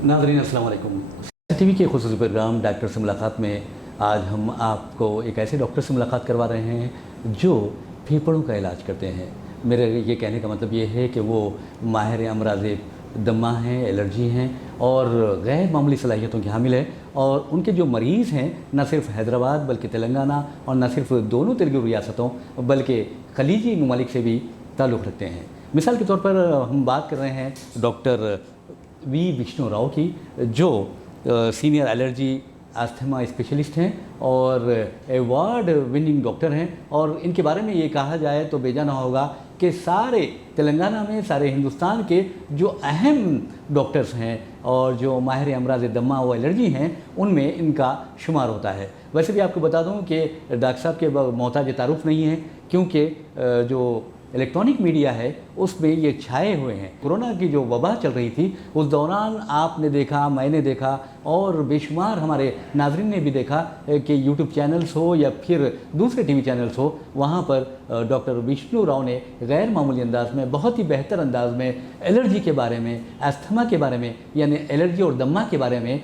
नाज़रीन अस्सलाम वालेकुम। टीवी के खुसूसी प्रोग्राम डॉक्टर से मुलाकात में आज हम आपको एक ऐसे डॉक्टर से मुलाकात करवा रहे हैं जो फेफड़ों का इलाज करते हैं। मेरे ये कहने का मतलब ये है कि वो माहिर अमराज़ दमा हैं, एलर्जी हैं और गैर मामूली सलाहियतों के हामिल है। और उनके जो मरीज़ हैं न सिर्फ हैदराबाद बल्कि तेलंगाना और न सिर्फ दोनों तेलुगु रियासतों बल्कि खलीजी ममालिक से भी ताल्लुक़ रखते हैं। मिसाल के तौर पर हम बात कर रहे हैं डॉक्टर वी विष्णु राव की, जो सीनियर एलर्जी अस्थमा स्पेशलिस्ट हैं और अवार्ड विनिंग डॉक्टर हैं। और इनके बारे में ये कहा जाए तो बेजाना होगा कि सारे तेलंगाना में, सारे हिंदुस्तान के जो अहम डॉक्टर्स हैं और जो माहिर अमराज़ दमा व एलर्जी हैं उनमें इनका शुमार होता है। वैसे भी आपको बता दूं कि डॉक्टर साहब के मोहताज तारुफ नहीं हैं, क्योंकि जो इलेक्ट्रॉनिक मीडिया है उसमें ये छाए हुए हैं। कोरोना की जो वबा चल रही थी उस दौरान आपने देखा, मैंने देखा और बेशुमार हमारे नाज़रीन ने भी देखा कि यूट्यूब चैनल्स हो या फिर दूसरे टीवी चैनल्स हो, वहाँ पर डॉक्टर विष्णु राव ने गैर मामूली अंदाज में, बहुत ही बेहतर अंदाज में एलर्जी के बारे में, अस्थमा के बारे में, यानी एलर्जी और दमा के बारे में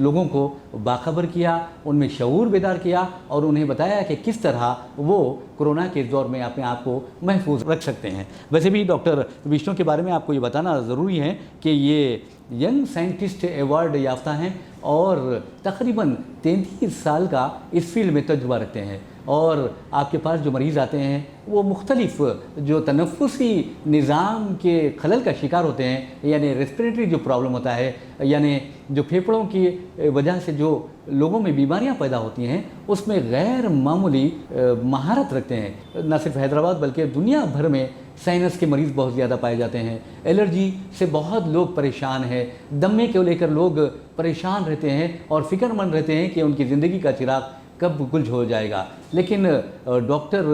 लोगों को बाखबर किया, उनमें शऊर बेदार किया और उन्हें बताया कि किस तरह वो कोरोना के इस दौर में अपने आप को महफूज रख सकते हैं। वैसे भी डॉक्टर विष्णु के बारे में आपको ये बताना ज़रूरी है कि ये यंग साइंटिस्ट अवार्ड याफ्ता हैं और तकरीबन 33 साल का इस फील्ड में तजुर्बा रखते हैं। और आपके पास जो मरीज़ आते हैं वो मुख्तलिफ जो तनफ़ुसी निज़ाम के खलल का शिकार होते हैं, यानी रेस्पिरेटरी जो प्रॉब्लम होता है, यानी जो फेफड़ों की वजह से जो लोगों में बीमारियां पैदा होती हैं, उसमें गैर मामूली महारत रखते हैं। न सिर्फ हैदराबाद बल्कि दुनिया भर में साइनस के मरीज़ बहुत ज़्यादा पाए जाते हैं। एलर्जी से बहुत लोग परेशान हैं, दमे को लेकर लोग परेशान रहते हैं और फ़िक्रमंद रहते हैं कि उनकी ज़िंदगी का चिराग कब गुल हो जाएगा। लेकिन डॉक्टर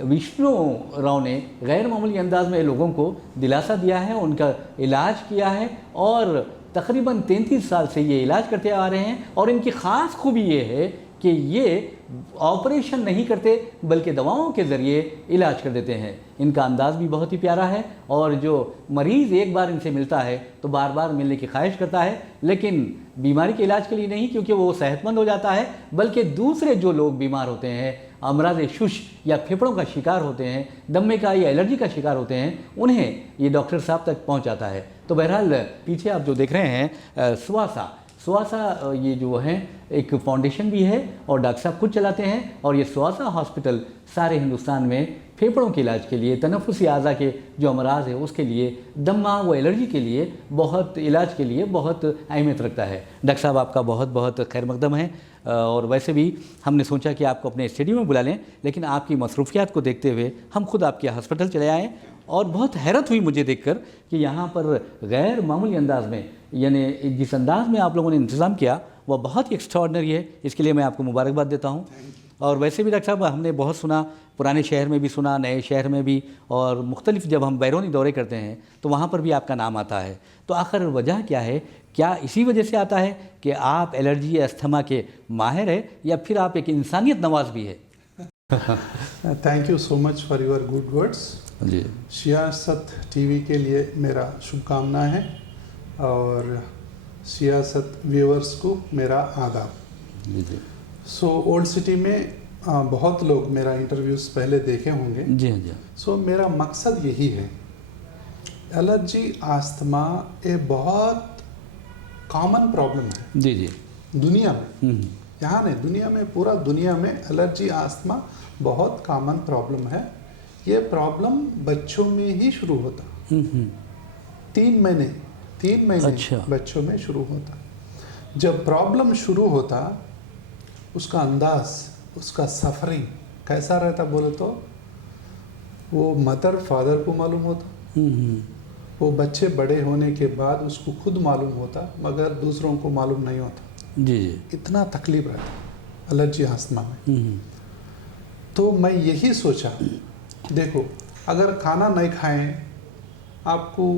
विष्णु राव ने गैर मामूली अंदाज में लोगों को दिलासा दिया है, उनका इलाज किया है और तकरीबन 33 साल से ये इलाज करते आ रहे हैं। और इनकी ख़ास खूबी ये है कि ये ऑपरेशन नहीं करते बल्कि दवाओं के ज़रिए इलाज कर देते हैं। इनका अंदाज़ भी बहुत ही प्यारा है और जो मरीज़ एक बार इनसे मिलता है तो बार बार मिलने की ख्वाहिश करता है, लेकिन बीमारी के इलाज के लिए नहीं, क्योंकि वो सेहतमंद हो जाता है, बल्कि दूसरे जो लोग बीमार होते हैं, अमराज़ शुश या फेफड़ों का शिकार होते हैं, दमे का या एलर्जी का शिकार होते हैं, उन्हें ये डॉक्टर साहब तक पहुँचाता है। तो बहरहाल पीछे आप जो देख रहे हैं स्वासा ये जो है एक फाउंडेशन भी है और डॉक्टर साहब खुद चलाते हैं। और ये स्वासा हॉस्पिटल सारे हिंदुस्तान में फेफड़ों के इलाज के लिए, तनफ़ुसी आज़ा के जो अमराज है उसके लिए, दमा व एलर्जी के लिए बहुत इलाज के लिए बहुत अहमियत रखता है। डॉक्टर साहब आपका बहुत बहुत खैर मकदम है। और वैसे भी हमने सोचा कि आपको अपने स्टूडियो में बुला लें, लेकिन आपकी मसरूफियात को देखते हुए हम खुद आपके हॉस्पिटल चले आए और बहुत हैरत हुई मुझे देखकर कि यहाँ पर गैर मामूली अंदाज में, यानी जिस अंदाज में आप लोगों ने इंतज़ाम किया वह बहुत ही एक्स्ट्राऑर्डिनरी है। इसके लिए मैं आपको मुबारकबाद देता हूँ। और वैसे भी डॉक्टर साहब हमने बहुत सुना, पुराने शहर में भी सुना, नए शहर में भी, और मुख्तलिफ जब हम बैरूनी दौरे करते हैं तो वहाँ पर भी आपका नाम आता है। तो आखिर वजह क्या है? क्या इसी वजह से आता है कि आप एलर्जी अस्थमा के माहिर है या फिर आप एक इंसानियत नवाज भी है? Thank you so much for your good words जी। सियासत टीवी के लिए मेरा शुभकामनाएं है और सियासत व्यूअर्स को मेरा आदाब। जी जी। सो ओल्ड सिटी में बहुत लोग मेरा इंटरव्यूज़ पहले देखे होंगे। जी हाँ जी। सो मेरा मकसद यही है, एलर्जी अस्थमा एक बहुत कॉमन प्रॉब्लम है जी जी दुनिया में। यहाँ नहीं, दुनिया में, पूरा दुनिया में एलर्जी अस्थमा बहुत कॉमन प्रॉब्लम है। ये प्रॉब्लम बच्चों में ही शुरू होता, 3 महीने अच्छा। बच्चों में शुरू होता। जब प्रॉब्लम शुरू होता उसका अंदाज, उसका सफरिंग कैसा रहता बोले तो वो मदर फादर को मालूम होता, वो बच्चे बड़े होने के बाद उसको खुद मालूम होता मगर दूसरों को मालूम नहीं होता। जी जी। इतना तकलीफ रहता एलर्जी अस्थमा में। तो मैं यही सोचा, देखो अगर खाना नहीं खाएं आपको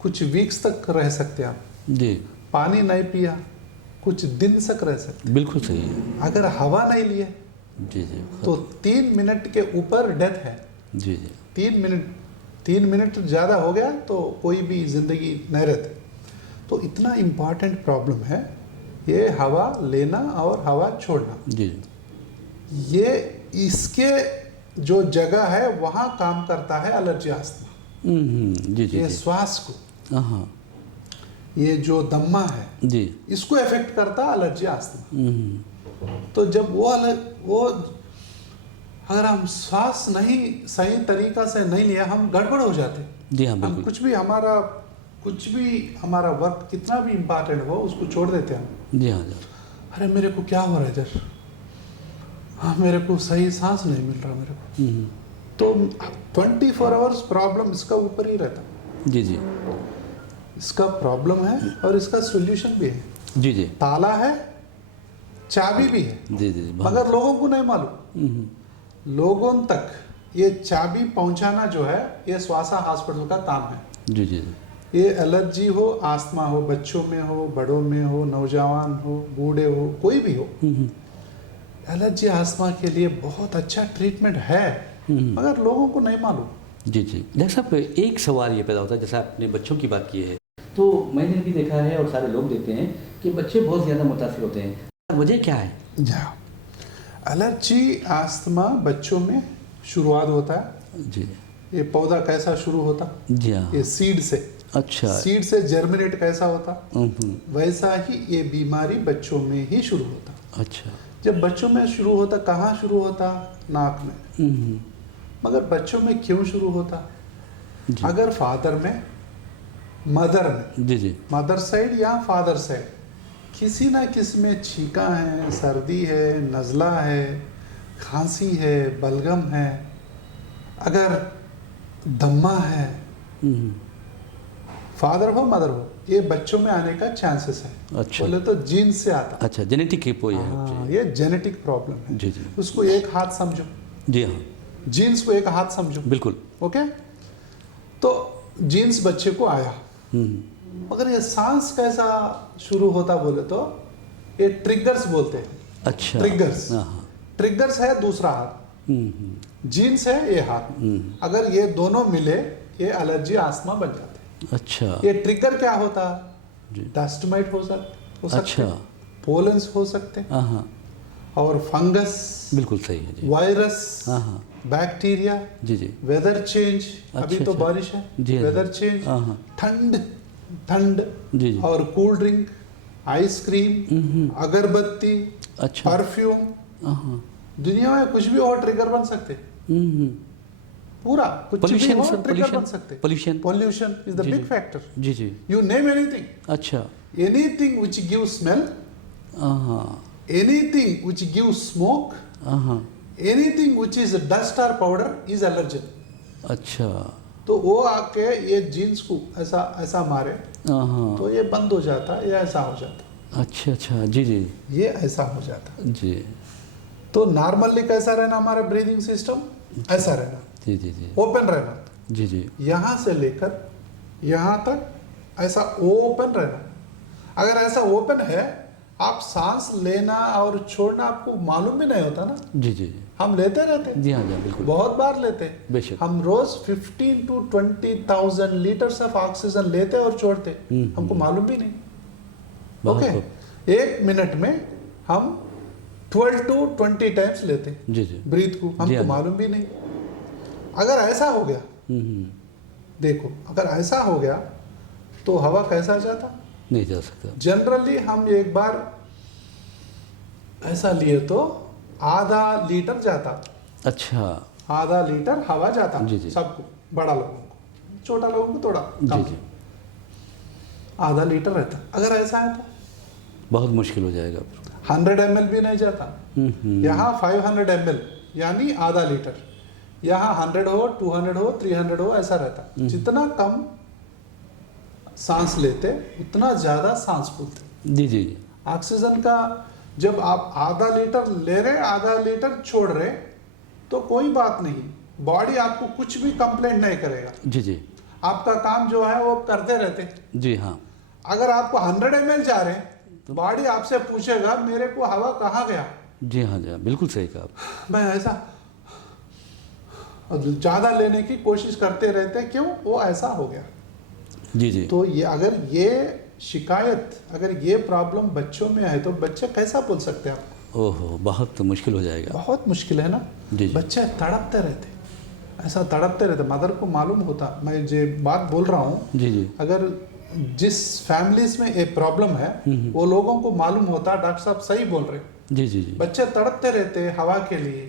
कुछ वीक्स तक रह सकते आप, जी। पानी नहीं पिया कुछ दिन तक रह सकते, बिल्कुल सही है। अगर हवा नहीं लिए जी जी। तो 3 मिनट के ऊपर डेथ है। जी जी। 3 मिनट ज़्यादा हो गया तो कोई भी ज़िंदगी नहीं रहती। तो इतना इम्पॉर्टेंट प्रॉब्लम है ये हवा लेना और हवा छोड़ना। जी ये इसके जो जगह है वहाँ काम करता है एलर्जी अस्थमा। जी जी ये जी। श्वास को, हाँ ये जो दम्मा है जी। इसको इफेक्ट करता है एलर्जी अस्थमा। तो जब वो अगर हम श्वास नहीं सही तरीका से नहीं लिया हम गड़बड़ हो जाते। जी हाँ हम बिल्कुल। कुछ भी हमारा वर्क कितना भी इम्पोर्टेंट हो उसको छोड़ देते हैं हम। जी हाँ जी। अरे मेरे को क्या हो रहा है इधर, हाँ मेरे को सही सांस नहीं मिल रहा मेरे को। तो 24 आवर्स प्रॉब्लम इसका ऊपर ही रहता। जी जी इसका प्रॉब्लम है और इसका सॉल्यूशन भी है। जी जी ताला है, चाबी भी है, जी जी। मगर लोगों को नहीं मालूम। लोगों तक ये चाबी पहुंचाना जो है ये श्वासा हॉस्पिटल का काम है। जी जी जी। ये एलर्जी हो, आस्थमा हो, बच्चों में हो, बड़ों में हो, नौजवान हो, बूढ़े हो, कोई भी हो, एलर्जी आस्थमा के लिए बहुत अच्छा ट्रीटमेंट है मगर लोगों को नहीं मालूम। जी जी। डॉक्टर साहब एक सवाल ये पैदा होता है, जैसा आपने बच्चों की बात की है तो मैंने भी देखा है और सारे लोग देखते हैं कि बच्चे बहुत ज़्यादा मुतासिर होते हैं, वजह क्या है? एलर्जी आस्थमा बच्चों में शुरुआत होता है। जी। ये पौधा कैसा शुरू होता? जी हाँ। ये सीड से। अच्छा। सीड से जर्मिनेट कैसा होता वैसा ही ये बीमारी बच्चों में ही शुरू होता। अच्छा। जब बच्चों में शुरू होता, कहाँ शुरू होता? नाक में। मगर बच्चों में क्यों शुरू होता? जी। अगर फादर में, मदर में, जी जी। मदर साइड या फादर साइड किसी ना किसी में छींका है, सर्दी है, नज़ला है, खांसी है, बलगम है, अगर दम्मा है, फादर हो मदर हो, ये बच्चों में आने का चांसेस है। अच्छा। बोले तो जीन से आता। अच्छा, जेनेटिक ही कोई है। हाँ, ये जेनेटिक प्रॉब्लम है। जी जी। उसको एक हाथ समझो। जी हाँ जीन्स को एक हाथ समझो। बिल्कुल। ओके, तो जीन्स बच्चे को आया, मगर ये सांस कैसा शुरू होता बोले तो ये ट्रिगर्स बोलते हैं। अच्छा। ट्रिगर्स। हाँ। ट्रिगर्स है दूसरा हाथ, जीन्स है ये हाथ। अगर ये दोनों मिले ये एलर्जी आस्थमा बन जाते हैं। अच्छा। ये ट्रिगर क्या होता? जी। डस्ट माइट हो सकते, अच्छा। पोलन्स हो सकते, हाँ और फंगस, बिल्कुल सही है जी। वायरस, हाँ बैक्टीरिया, जी जी। वेदर चेंज, अभी अच्छा, तो अच्छा। बारिश है, जी, वेदर चेंज, हाँ। ठंड जी जी। और कूल ड्रिंक, आइसक्रीम, अगरबत्ती, अच्छा। परफ्यूम, हाँ। दुनिया में कुछ भी और ट्रिगर बन सकते। पूरा कुछ भी हो ट्रिगर बन सकते। Pollution is the big factor. जी जी। You name anything. अच्छा। Anything which gives smell, anything which gives smoke, anything which is dust or powder is allergen। अच्छा। तो वो आके ये जीन्स को ऐसा ऐसा मारे तो ये बंद हो जाता, ये ऐसा हो जाता। अच्छा अच्छा। जी जी। ये ऐसा हो जाता। जी। तो नॉर्मली कैसा रहना हमारा ब्रीदिंग सिस्टम? ऐसा रहना, जी जी जी। ओपन रहना, जी जी। यहाँ से लेकर यहाँ तक ऐसा ओपन रहना। अगर ऐसा ओपन है आप सांस लेना और छोड़ना आपको मालूम भी नहीं होता ना। जी जी। हम लेते रहते, जी हाँ जी बिल्कुल, बहुत बार लेते, बेशक। हम रोज 15 to 20,000 लीटर्स ऑफ ऑक्सीजन लेते और छोड़ते, हमको मालूम भी नहीं। ओके, एक मिनट में हम 12 to 20 टाइम्स लेते जी जी। ब्रीथ को, हमको मालूम भी नहीं। अगर ऐसा हो गया, देखो अगर ऐसा हो गया तो हवा कैसा जाता? नहीं जा सकता। जनरली हम एक बार ऐसा लिए तो आधा लीटर जाता। अच्छा। आधा लीटर हवा जाता जी जी। सबको, बड़ा लोगों को, छोटा लोगों को थोड़ा कम। जी जी। आधा लीटर रहता। अगर ऐसा है तो बहुत मुश्किल हो जाएगा। 100 ml भी नहीं जाता। यहाँ 500 ml यानी आधा लीटर, यहाँ 100 हो, 200 हो, 300 हो, ऐसा रहता। जितना कम सांस लेते उतना ज्यादा सांस फूलते। जी जी। ऑक्सीजन का जब आप आधा लीटर ले रहे, आधा लीटर छोड़ रहे तो कोई बात नहीं, बॉडी आपको कुछ भी कंप्लेंट नहीं करेगा। जी जी। आपका काम जो है वो करते रहते। जी हाँ। अगर आपको 100 ml जा रहे तो बॉडी आपसे पूछेगा मेरे को हवा कहाँ गया। जी हाँ जी बिल्कुल सही कहा। मैं ऐसा ज्यादा लेने की कोशिश करते रहते, क्यों? वो ऐसा हो गया। जी जी। तो ये अगर ये शिकायत अगर ये प्रॉब्लम बच्चों में है तो बच्चे कैसा बोल सकते हैं आपको? ओहो, बहुत मुश्किल हो जाएगा। बहुत मुश्किल है ना। जी जी। बच्चे तड़पते रहते, ऐसा तड़पते रहते। मदर को मालूम होता, मैं जो बात बोल रहा हूँ, जी जी। अगर जिस फैमिलीज में ये प्रॉब्लम है वो लोगों को मालूम होता, डॉक्टर साहब सही बोल रहे। जी जी जी। बच्चे तड़पते रहते हवा के लिए,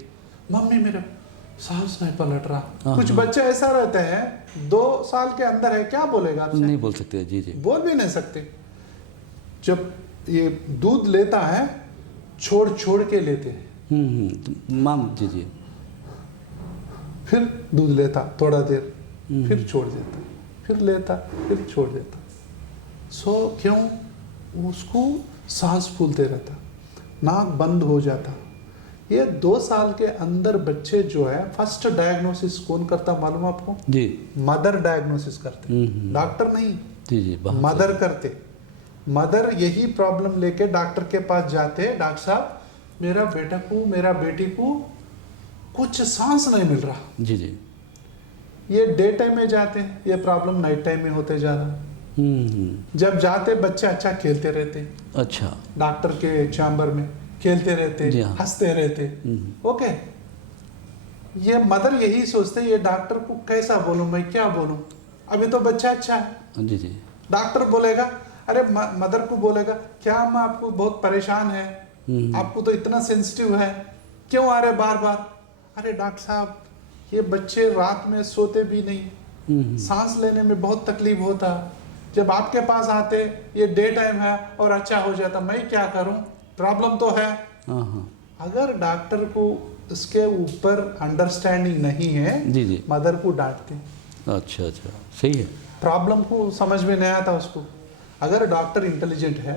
मम्मी मेरा सांस नहीं पलट रहा। कुछ बच्चे ऐसा रहते हैं 2 साल के अंदर है, क्या बोलेगा आपसे? नहीं बोल सकते। जी जी। बोल भी नहीं सकते। जब ये दूध लेता है छोड़ छोड़ के लेते हैं, तो माम जी जी। फिर दूध लेता थोड़ा देर, फिर छोड़ देता, फिर लेता, फिर छोड़ देता। सो क्यों? उसको सांस फूलते रहता, नाक बंद हो जाता। ये 2 साल के अंदर बच्चे जो है, फर्स्ट डायग्नोसिस कौन करता मालूम आपको? जी। मदर डायग्नोसिस करते, डॉक्टर नहीं। जी जी। मदर करते। मदर यही प्रॉब्लम लेके डॉक्टर के पास जाते, डॉक्टर साहब मेरा बेटा को, मेरा बेटी को कुछ सांस नहीं मिल रहा। जी जी। ये डे टाइम में जाते हैं, ये प्रॉब्लम नाइट टाइम में होते जा रहा। जब जाते बच्चे अच्छा खेलते रहते, अच्छा। डॉक्टर के चैम्बर में खेलते रहते, जी हाँ। हंसते रहते। ओके, ये मदर यही सोचते ये डॉक्टर को कैसा बोलूं, मैं क्या बोलूं, अभी तो बच्चा अच्छा है। जी जी। डॉक्टर बोलेगा, अरे मदर को बोलेगा क्या मैं आपको बहुत परेशान है, आपको तो इतना सेंसिटिव है, क्यों आ रहे बार बार? अरे डॉक्टर साहब ये बच्चे रात में सोते भी नहीं, सांस लेने में बहुत तकलीफ होता, जब आपके पास आते ये डे टाइम है और अच्छा हो जाता, मैं क्या करूं, प्रॉब्लम तो है। अगर डॉक्टर को इसके ऊपर अंडरस्टैंडिंग नहीं है, जी जी, मदर को डांटते। अच्छा अच्छा, सही है। प्रॉब्लम को समझ में नहीं आता उसको। अगर डॉक्टर इंटेलिजेंट है,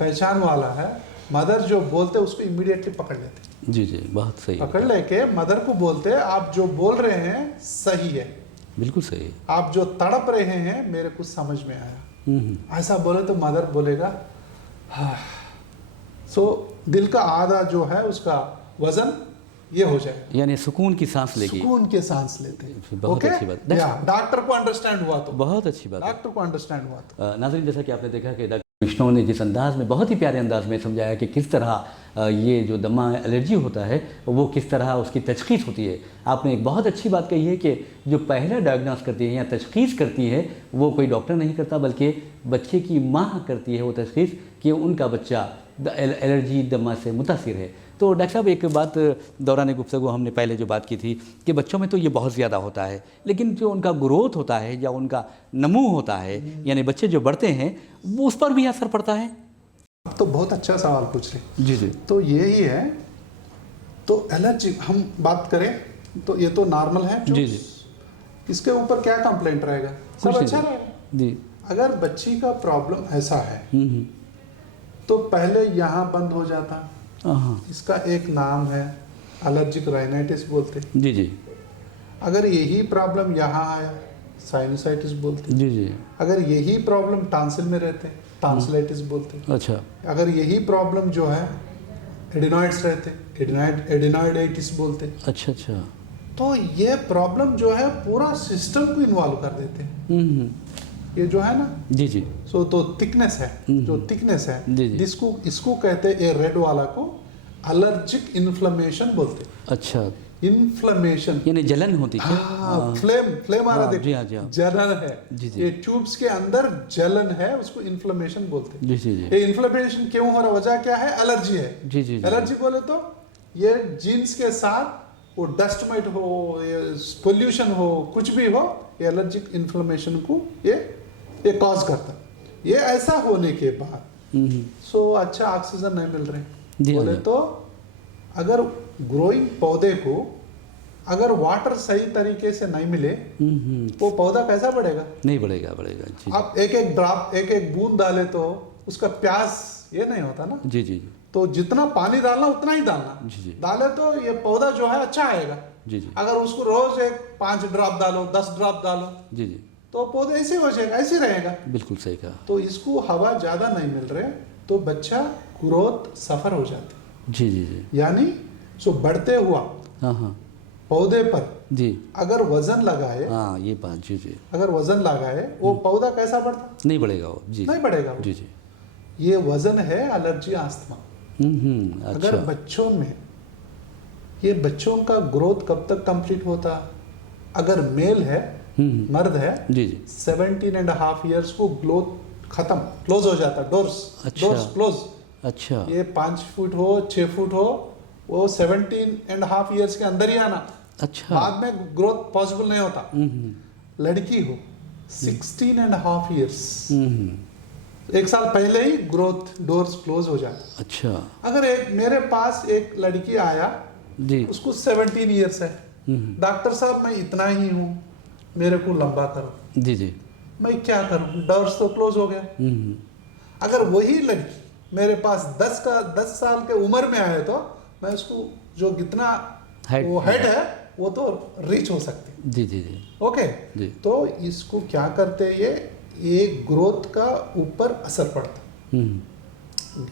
पहचान वाला है, मदर जो बोलते उसको इमीडिएटली पकड़ लेते। जी जी, बहुत सही। पकड़ लेके मदर को बोलते आप जो बोल रहे हैं सही है, बिल्कुल सही है, आप जो तड़प रहे हैं मेरे को समझ में आया। ऐसा बोले तो मदर बोलेगा हाँ। सो दिल का आधा जो है उसका वजन ये हो जाएगा, यानी सुकून की सांस लेगी, सुकून के सांस लेते हैं। बहुत अच्छी बात। या डॉक्टर को अंडरस्टैंड हुआ तो बहुत अच्छी बात। डॉक्टर को अंडरस्टैंड हुआ तो। नाज़रीन, जैसा कि आपने देखा कि डॉक्टर विष्णु ने जिस अंदाज में, बहुत ही प्यारे अंदाज में समझाया कि किस तरह ये जो दमा एलर्जी होता है वो किस तरह उसकी तशख़ीस होती है। आपने एक बहुत अच्छी बात कही है कि जो पहला डायग्नोस करती है या तशख़ीस करती है वो कोई डॉक्टर नहीं करता, बल्कि बच्चे की माँ करती है वो तशख़ीस कि उनका बच्चा एलर्जी दमा से मुतासिर है। तो डॉक्टर साहब, एक बात दौरान गुफ्तगू हमने पहले जो बात की थी कि बच्चों में तो ये बहुत ज़्यादा होता है, लेकिन जो उनका ग्रोथ होता है या उनका नमू होता है, यानी बच्चे जो बढ़ते हैं, वो उस पर भी असर पड़ता है? अब तो बहुत अच्छा सवाल पूछ रहे। जी जी। तो यही है, तो एलर्जी हम बात करें तो ये तो नॉर्मल है जो, जी जी, इसके ऊपर क्या कंप्लेंट रहेगा, सब अच्छा रहेगा जी। अगर बच्ची का प्रॉब्लम ऐसा है तो पहले यहाँ बंद हो जाता। इसका एक नाम है एलर्जिक राइनाइटिस बोलते। जी जी। अगर यही प्रॉब्लम यहाँ आया साइनसाइटिस बोलते। जी जी। अगर यही प्रॉब्लम टॉन्सिल में रहते टॉन्सिलाइटिस बोलते। अच्छा। अगर यही प्रॉब्लम जो है एडिनॉइड्स रहते एडिनॉइडाइटिस बोलते। अच्छा अच्छा। तो ये प्रॉब्लम जो है पूरा सिस्टम को इन्वॉल्व कर देते हैं। ये जो है ना, जी जी, सो तो थिकनेस है, जो थिकनेस है, जी जी, इसको कहते हैं, ये रेड वाला को एलर्जिक इन्फ्लेमेशन बोलते। अच्छा, इन्फ्लेमेशन यानी जलन होती है। हाँ, फ्लेम आ रहा, देखिए जलन है, जी जी, ये ट्यूब्स के अंदर जलन है, उसको इन्फ्लेमेशन बोलते। जी जी जी। ये इन्फ्लेमेशन क्यों हो रहा, वजह क्या है, एलर्जी है। जी जी। एलर्जी बोले तो ये जीन्स के साथ वो डस्ट माइट हो, ये पोल्यूशन हो, कुछ भी हो, ये एलर्जिक इन्फ्लेमेशन को ये कॉज करता। ये ऐसा होने के बाद सो अच्छा ऑक्सीजन नहीं मिल रहे बोले तो, अगर ग्रोइंग पौधे को अगर वाटर सही तरीके से नहीं मिले वो पौधा कैसा बढ़ेगा, नहीं बढ़ेगा। बढ़ेगा आप एक एक ड्रॉप, एक एक बूंद डाले तो उसका प्यास ये नहीं होता ना। जी जी। तो जितना पानी डालना उतना ही डालना। जी जी। डाले तो ये पौधा जो है अच्छा आएगा। जी जी। अगर उसको रोज एक 5 ड्रॉप डालो, 10 ड्रॉप डालो, जी जी, तो पौधे ऐसे हो जाएगा, ऐसे रहेगा। बिल्कुल सही कहा। तो इसको हवा ज्यादा नहीं मिल रहे तो बच्चा ग्रोथ सफर हो जाती। जी जी जी। यानी सो बढ़ते हुआ, हाँ हाँ, पौधे पर जी अगर वजन लगाए, हाँ ये बात, जी जी, अगर वजन लगाए वो पौधा कैसा बढ़ता? नहीं बढ़ेगा वो, जी नहीं बढ़ेगा वो। जी जी। ये वजन है एलर्जी अस्थमा। अगर अच्छा, बच्चों में, ये बच्चों का ग्रोथ कब तक कंप्लीट होता? अगर मेल है, मर्द है, जी जी, 17.5 ईयर्स को ग्रोथ खत्म, क्लोज हो जाता, डोर्स, अच्छा। Doors close. अच्छा, ये 5 फुट हो, 6 फुट हो, वो 17.5 ईयर्स के अंदर ही आना, अच्छा, बाद में ग्रोथ पॉसिबल नहीं होता। लड़की हो 16.5 ईयर्स, 1 साल पहले ही ग्रोथ डोर्स क्लोज हो जाता। अच्छा, अगर एक मेरे पास एक लड़की आया, जी उसको 17 ईयर्स है, डॉक्टर साहब मैं इतना ही हूँ, मेरे को लंबा करो। जी जी, मैं क्या करूँ, डोर्स तो क्लोज हो गया। अगर वही लड़की मेरे पास 10 साल के उम्र में आए तो मैं उसको जो कितना Height- वो हेड है वो तो रीच हो सकती। जी जी जी, ओके, जी। तो इसको क्या करते हैं, ये ग्रोथ का ऊपर असर पड़ता,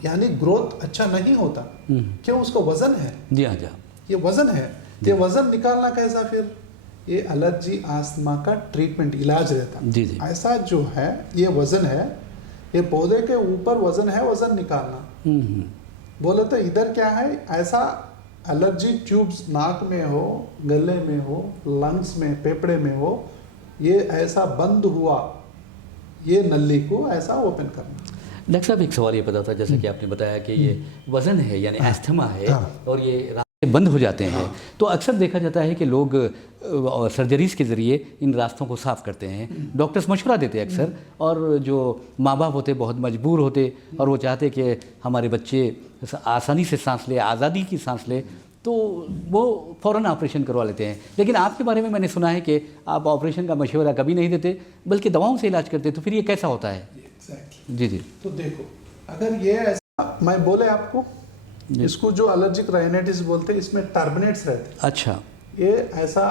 यानी ग्रोथ अच्छा नहीं होता। क्यों? उसका वजन है, जी हाँ जी हाँ, ये वजन है। ये वजन निकालना कैसा? फिर ये एलर्जी आस्थमा का ट्रीटमेंट, इलाज रहता। जी जी, ऐसा जो है, ये वजन है, ये पौधे के ऊपर वजन है, वजन निकालना। बोले तो इधर क्या है, ऐसा एलर्जी ट्यूब्स नाक में हो, गले में हो, लंग्स में, फेफड़े में हो, ये ऐसा बंद हुआ, ये नली को ऐसा ओपन करना। डॉक्टर साहब एक सवाल ये पता था, जैसे कि आपने बताया कि ये वजन है यानी एस्थमा है, और ये रास्ते बंद हो जाते हैं, तो अक्सर देखा जाता है कि लोग सर्जरीज के ज़रिए इन रास्तों को साफ़ करते हैं। डॉक्टर्स मशवरा देते हैं अक्सर, और जो माँ बाप होते बहुत मजबूर होते, और वो चाहते कि हमारे बच्चे आसानी से सांस ले, आज़ादी की सांस ले, तो वो फ़ौरन ऑपरेशन करवा लेते हैं। लेकिन आपके बारे में मैंने सुना है कि आप ऑपरेशन का मशवरा कभी नहीं देते, बल्कि दवाओं से इलाज करते, तो फिर ये कैसा होता है? Exactly. जी जी, तो देखो, अगर ये ऐसा मैं बोले आपको, इसको जो एलर्जिक राइनाइटिस बोलते हैं, इसमें टर्मिनेट्स रहते हैं। अच्छा, ये ऐसा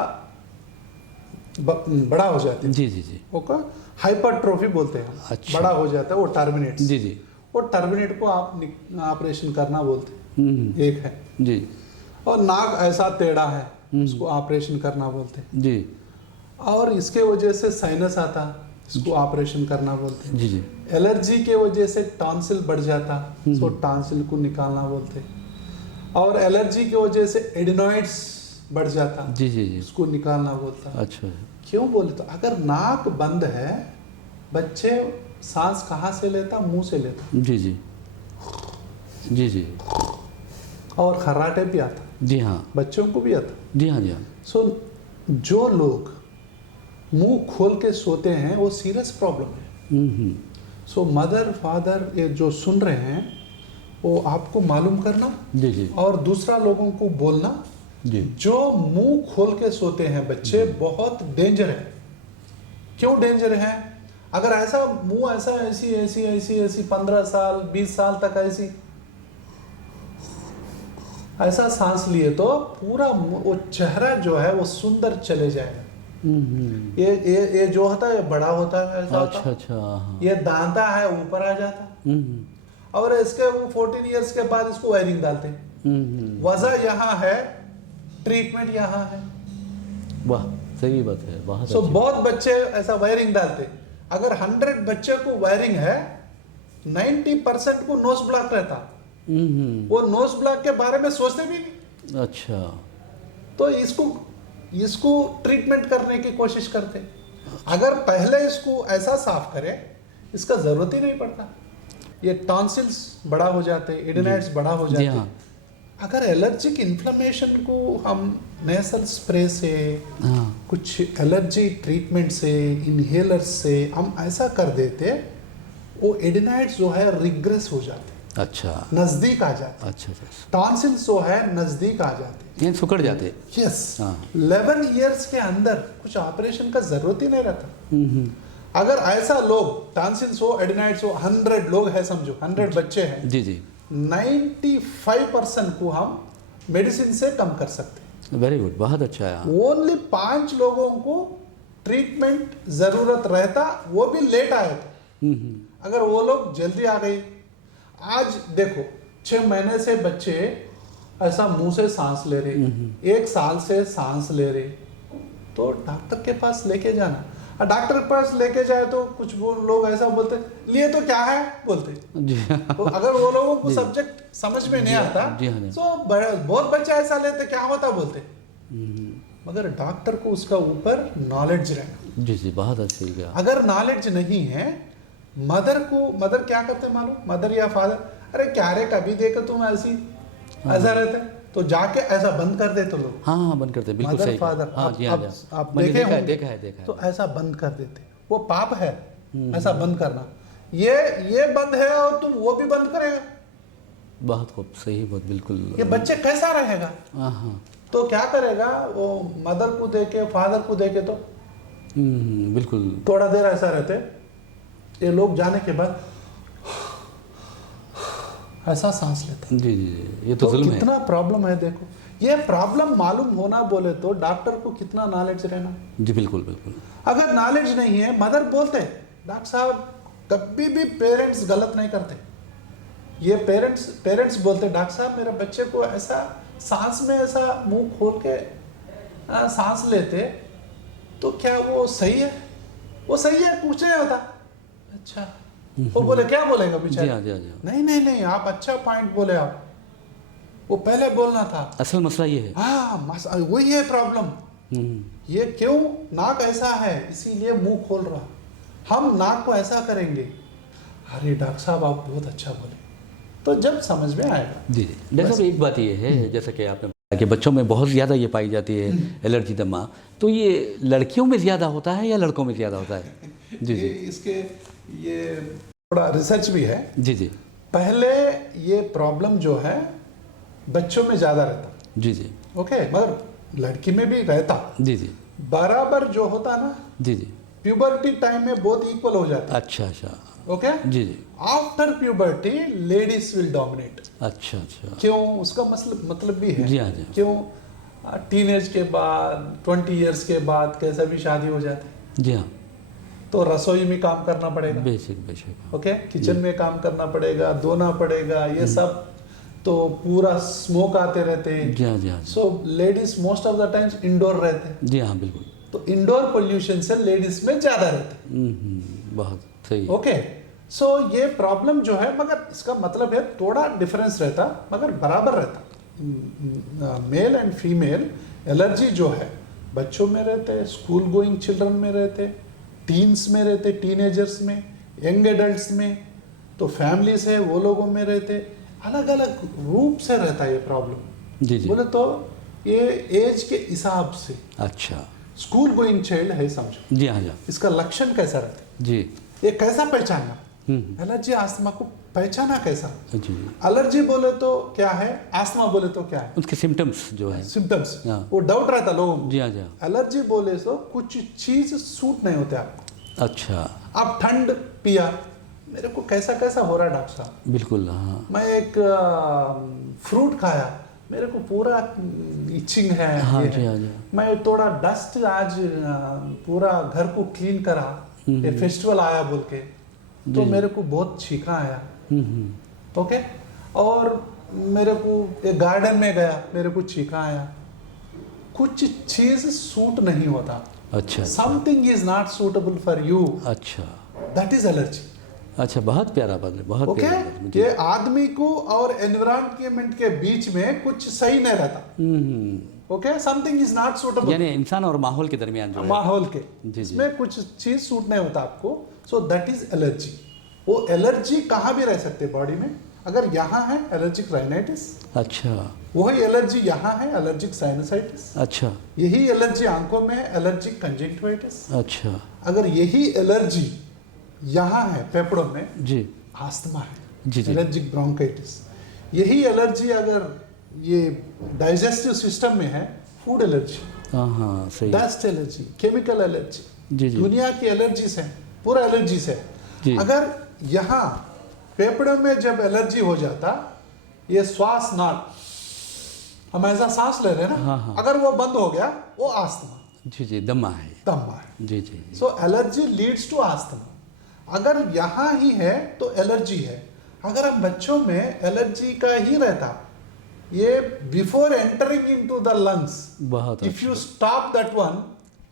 बड़ा हो जाते हैं, जी जी जी, ओके, हाइपरट्रोफी बोलते हैं। अच्छा। बड़ा हो जाता है वो टर्मिनेट्स। जी जी, वो टर्मिनेट को आप ऑपरेशन करना बोलते हैं, एक है। जी और नाक ऐसा टेढ़ा है, उसको ऑपरेशन करना बोलते हैं। जी, और इसके वजह से साइनस आता, इसको ऑपरेशन करना बोलते हैं। जी जी, एलर्जी के वजह से टॉन्सिल बढ़ जाता, इसको टॉन्सिल को निकालना बोलते हैं। और एलर्जी की वजह से एडिनोइड्स बढ़ जाता, जी जी जी, इसको निकालना बोलता। अच्छा, क्यों बोले तो अगर नाक बंद है, बच्चे सांस कहाँ से लेता? मुंह से लेता, जी जी, जी जी, और खर्राटे भी आता, जी हाँ, बच्चों को भी आता। जी हाँ, जी हाँ, सो जो लोग मुंह खोल के सोते हैं वो सीरियस प्रॉब्लम है। सो मदर फादर ये जो सुन रहे हैं, वो आपको मालूम करना, जी जी, और दूसरा लोगों को बोलना, जी, जो मुंह खोल के सोते हैं बच्चे, बहुत डेंजर है। क्यों डेंजर है? अगर ऐसा मुंह ऐसा ऐसी ऐसी ऐसी ऐसी 15 साल 20 साल तक ऐसा सांस लिए तो पूरा वो चेहरा जो है वो सुंदर चले जाएगा। ये जो होता है बड़ा होता है, ऐसा होता अच्छा है। अच्छा, हाँ, ये दांता है ऊपर आ जाता, और इसके वो 14 इयर्स के बाद इसको वायरिंग डालते हैं। वजह यहाँ है, ट्रीटमेंट यहाँ है। वाह, सही बात है, बहुत सो अच्छी। बहुत बच्चे ऐसा वायरिंग डालते। अगर 100 बच्चे को वायरिंग है, 90% को नोज ब्लॉक रहता, वो नोज ब्लॉक के बारे में सोचते भी नहीं। अच्छा, तो इसको ट्रीटमेंट करने की कोशिश करते। अगर पहले इसको ऐसा साफ करें, इसका जरूरत ही नहीं पड़ता। ये टॉन्सिल्स बड़ा हो जाते, एडिनाइड्स बड़ा हो जी जाते। हाँ, अगर एलर्जिक इन्फ्लेमेशन को हम नेसल स्प्रे से, हाँ, कुछ एलर्जी ट्रीटमेंट से, इनहेलर से हम ऐसा कर देते, वो एडिनाइड्स जो है रिग्रेस हो जाते, अच्छा, नजदीक आ जाते। अच्छा अच्छा, टॉन्सिल्स जो है नजदीक आ जाते। ये सुकड़ जाते। यस, हाँ। 11 इयर्स के अंदर कुछ ऑपरेशन का जरूरत ही नहीं रहता। अगर ऐसा लोग टॉन्सिल्स हो, एडिनाइड्स हो, 100 लोग है समझो, 100 बच्चे हैं, जी जी, 95% को हम मेडिसिन से कम कर सकते हैं। वेरी गुड, बहुत अच्छा है। ओनली 5 लोगों को ट्रीटमेंट जरूरत रहता, वो भी लेट आए थे। अगर वो लोग जल्दी आ गए, आज देखो 6 महीने से बच्चे ऐसा मुंह से सांस ले रहे, 1 साल से सांस ले रहे, तो डॉक्टर के पास लेके जाना। और डॉक्टर के पास लेके जाए तो कुछ वो लोग ऐसा बोलते, लिए तो क्या है बोलते। जी तो अगर वो लोगों को सब्जेक्ट समझ में नहीं आता तो बहुत बच्चे ऐसा लेते, क्या होता बोलते। मगर डॉक्टर को उसका ऊपर नॉलेज रहना। जी जी, बहुत अच्छी क्या। अगर नॉलेज नहीं है, मदर क्या करते मालूम, मदर या फादर, अरे क्या रे कभी देखो तुम ऐसा रहता है, तो जाके ऐसा बंद कर देते लोग। हाँ बंद करते, बिल्कुल सही। फादर हाँ जी, हाँ जी, आप मैंने देखे होंगे, देखा है। तो ऐसा बंद कर देते, वो पाप है ऐसा बंद करना। ये बंद है और तुम वो भी बंद करेगा, बहुत खूब, सही, बहुत बिल्कुल। ये बच्चे कैसा रहेगा। हाँ, तो क्या करेगा वो, मदर को देके फादर को देके, तो बिल्कुल थोड़ा देर ऐसा रहते, ये लोग जाने के बाद ऐसा सांस लेते। जी जी, ये तो जुल्म है। कितना प्रॉब्लम है देखो। ये प्रॉब्लम मालूम होना बोले तो डॉक्टर को कितना नॉलेज रहना। जी बिल्कुल बिल्कुल। अगर नॉलेज नहीं है, मदर बोलते डॉक्टर साहब कभी भी पेरेंट्स गलत नहीं करते। ये पेरेंट्स बोलते डॉक्टर साहब मेरे बच्चे को ऐसा सांस में ऐसा मुंह खोल के सांस लेते, तो क्या वो सही है? वो सही है, कुछ नहीं होता। अच्छा, वो बोले क्या बोलेगा बेचारा? नहीं, आप अच्छा पॉइंट बोले आप, वो पहले बोलना था। असल मसला ये है। हाँ, वही है प्रॉब्लम। ये क्यों नाक ऐसा है इसीलिए मुंह खोल रहा, हम नाक को ऐसा करेंगे। अरे डॉक्टर साहब आप बहुत अच्छा बोले, तो जब समझ में आएगा। जी डॉक्टर साहब, एक बात ये है, जैसा कि आपने बताया कि बच्चों में बहुत ज़्यादा ये पाई जाती है एलर्जी दमा, तो ये लड़कियों में ज़्यादा होता है या लड़कों में ज़्यादा होता है? जी जी, इसके ये थोड़ा रिसर्च भी है। जी जी, पहले ये प्रॉब्लम जो है बच्चों में ज़्यादा रहता। जी जी, ओके, मगर लड़की में भी रहता। जी जी, बराबर जो होता ना, जी जी, प्यूबर्टी टाइम में बहुत इक्वल हो जाता। अच्छा, ओके, जी जी, after puberty ladies will dominate. अच्छा, क्यों, उसका मतलब भी है। जी हाँ जी, क्यों, टीनेज के बाद 20 इयर्स के बाद कैसा भी शादी हो जाती है, जी हाँ, तो रसोई में काम करना पड़ेगा। बेशक। ओके, किचन में काम करना पड़ेगा, धोना पड़ेगा, ये सब, तो पूरा स्मोक आते रहते हैं। जी हाँ, so ladies most of the times indoor रहते हैं। जी हाँ, बिल्कुल। तो इंडोर पोल्यूशन से लेडीज में ज्यादा रहते हैं। बहुत सही। ओके, सो ये प्रॉब्लम जो है, मगर इसका मतलब है थोड़ा डिफरेंस रहता, मगर बराबर रहता। मेल एंड फीमेल एलर्जी जो है बच्चों में रहते, स्कूल गोइंग चिल्ड्रन में रहते, टीन्स में रहते, टीनेजर्स में, यंग एडल्ट्स में, तो फैमिलीज है वो लोगों में रहते, अलग अलग रूप से रहता है ये प्रॉब्लम। जी जी, बोले तो ये एज के हिसाब से। अच्छा, स्कूल गोइंग चाइल्ड है समझो। जी हाँ, इसका लक्षण कैसा रहता है, जी, ये कैसा पहचानना, एलर्जी आस्थमा को पहचाना कैसा। जी, एलर्जी बोले तो क्या है, आस्थमा बोले तो क्या है, उसके सिम्टम्स जो है, सिम्टम्स, हाँ। वो डाउट रहता लोगों को। जी हाँ, जी, एलर्जी बोले तो कुछ चीज सूट नहीं होते आपको। अच्छा, आप ठंड पिया, मेरे को कैसा कैसा हो रहा है डॉक्टर साहब, बिल्कुल, हाँ, मैं एक फ्रूट खाया, मेरे को पूरा इचिंग है, हाँ ये जी, है। हाँ जी, मैं थोड़ा डस्ट आज पूरा घर को क्लीन करा, ये फेस्टिवल आया बोल के, तो मेरे को बहुत छींका आया। ओके, और मेरे को एक गार्डन में गया, मेरे को छींका आया, कुछ चीज सूट नहीं होता। अच्छा, something is not suitable for you, अच्छा, दैट इज एलर्जी। अच्छा, बहुत प्यारा बात है, बहुत ओके, प्यारा बात है। ये आदमी को और एनवायरनमेंट के बीच में कुछ सही नहीं रहता। Okay, something is not suitable, यानी इंसान और माहौल के दरमियान जो है, माहौल के जी। इसमें कुछ चीज सूट नहीं होता आपको, सो दैट इज एलर्जी। वो एलर्जी कहाँ भी रह सकते बॉडी में, अगर यहाँ है एलर्जिक राइनाइटिस, अच्छा, वही एलर्जी यहाँ है एलर्जिक साइनसाइटिस, अच्छा, यही एलर्जी आंखों में एलर्जिक कंजक्टिवाइटिस, अच्छा, अगर यही एलर्जी यहाँ है फेफड़ों में, जी, आस्थमा है, जी, एलर्जिक ब्रोंकाइटिस, यही एलर्जी अगर ये डाइजेस्टिव सिस्टम में है, फूड एलर्जी, हाँ, सही, डस्ट एलर्जी, केमिकल एलर्जी, जी, दुनिया की एलर्जीज है, पूरा एलर्जीज है। जी। अगर यहाँ फेफड़ों में जब एलर्जी हो जाता, ये श्वास नाल हम ऐसा सांस ले रहे हैं ना, हाँ। अगर वो बंद हो गया, वो आस्थमा, जी, दमा है, दमा है। जी, सो एलर्जी लीड्स टू आस्थमा। अगर यहाँ ही है तो एलर्जी है। अगर हम बच्चों में एलर्जी का ही रहता, ये before entering into the lungs, बहुत if you stop that one,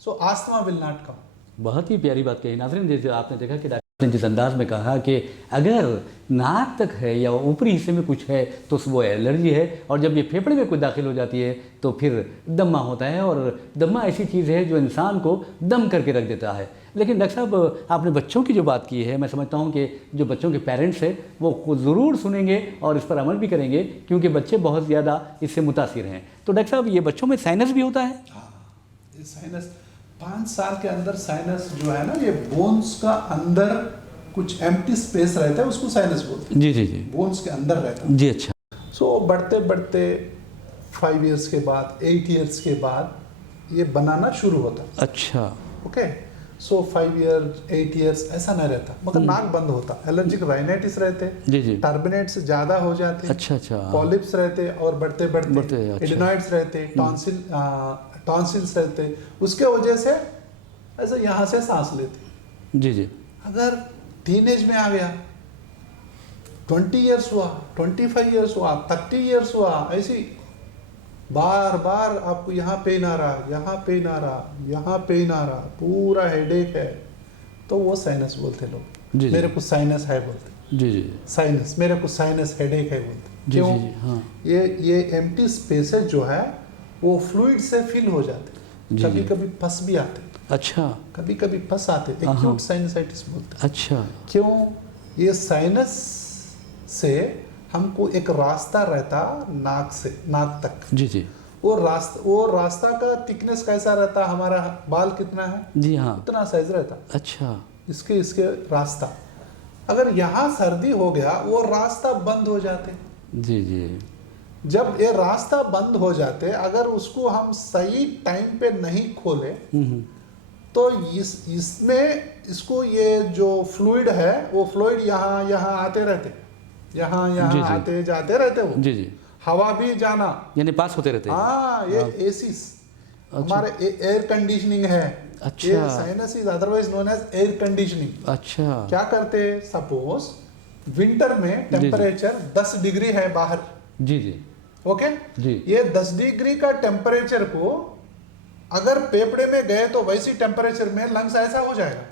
so asthma will not come. बहुत ही प्यारी बात कही नाज़रीन। जैसे आपने देखा कि डॉक्टर ने जिस अंदाज में कहा कि अगर नाक तक है या ऊपरी हिस्से में कुछ है तो वो एलर्जी है, और जब ये फेफड़े में कुछ दाखिल हो जाती है तो फिर दमा होता है, और दमा ऐसी चीज़ है जो इंसान को दम करके रख देता है। लेकिन डॉक्टर साहब, आपने बच्चों की जो बात की है, मैं समझता हूँ कि जो बच्चों के पेरेंट्स हैं वो ज़रूर सुनेंगे और इस पर अमल भी करेंगे, क्योंकि बच्चे बहुत ज़्यादा इससे मुतासिर हैं। तो डॉक्टर साहब, ये बच्चों में साइनस भी होता है? हाँ, ये साइनस 5 साल के अंदर साइनस जो है ना, ये बोन्स का अंदर कुछ एम्प्टी स्पेस रहता है, उसको साइनस बोलते हैं। जी जी जी, बोन्स के अंदर रहता है। जी अच्छा। सो बढ़ते बढ़ते 5 इयर्स के बाद, 8 इयर्स के बाद ये बनाना शुरू होता है। अच्छा। ओके, सो 5 इयर्स 8 इयर्स ऐसा नहीं रहता, मगर नाक बंद होता। एलर्जिक राइनाइटिस रहते, जी जी, टर्बिनेट्स ज़्यादा हो जाते, अच्छा अच्छा, पॉलिप्स रहते, और बढ़ते बढ़ते बढ़ते, अच्छा। एडिनॉइड्स रहते, टॉन्सिल्स रहते, उसके वजह से ऐसे यहाँ से सांस लेते। जी जी, अगर टीनेज में आ गया, 20 इयर्स हुआ, 25 इयर्स हुआ, 30 इयर्स हुआ, ऐसी बार बार आपको यहाँ पेन आ रहा, यहाँ पेन आ रहा, यहाँ पेन आ रहा, पूरा हेडेक है, तो वो साइनस बोलते लोग। जी, मेरे को साइनस है बोलते, जी जी, साइनस, मेरे को साइनस हेडेक है बोलते। जी क्यों? जी जी, हाँ, ये एम्प्टी स्पेसेस जो है वो फ्लूइड से फिल हो जाते, जी, कभी जी। कभी पस भी आते, अच्छा कभी कभी पस आते, एक्यूट साइनसाइटिस बोलते। अच्छा, क्यों? ये साइनस से हमको एक रास्ता रहता नाक से, नाक तक। जी जी, वो रास्ता का थिकनेस कैसा रहता, हमारा बाल कितना है, जी हाँ, उतना साइज रहता, अच्छा, इसके रास्ता। अगर यहाँ सर्दी हो गया, वो रास्ता बंद हो जाते। जी जी, जब ये रास्ता बंद हो जाते, अगर उसको हम सही टाइम पे नहीं खोले, तो इसमें इसको ये जो फ्लूइड है, वो फ्लूइड यहाँ आते रहते, जी, यहाँ जी। आते जाते रहते, वो जी जी, हवा भी जाना। यानी पास होते रहते हैं। हाँ, ये एसीस हमारे एयर कंडीशनिंग है। अच्छा। ये sinus is otherwise known as air conditioning. अच्छा, क्या करते, सपोज विंटर में टेम्परेचर 10 डिग्री है बाहर, जी जी, ओके जी, ये 10 डिग्री का टेम्परेचर को अगर फेफड़े में गए तो वैसी टेम्परेचर में लंग्स ऐसा हो जाएगा,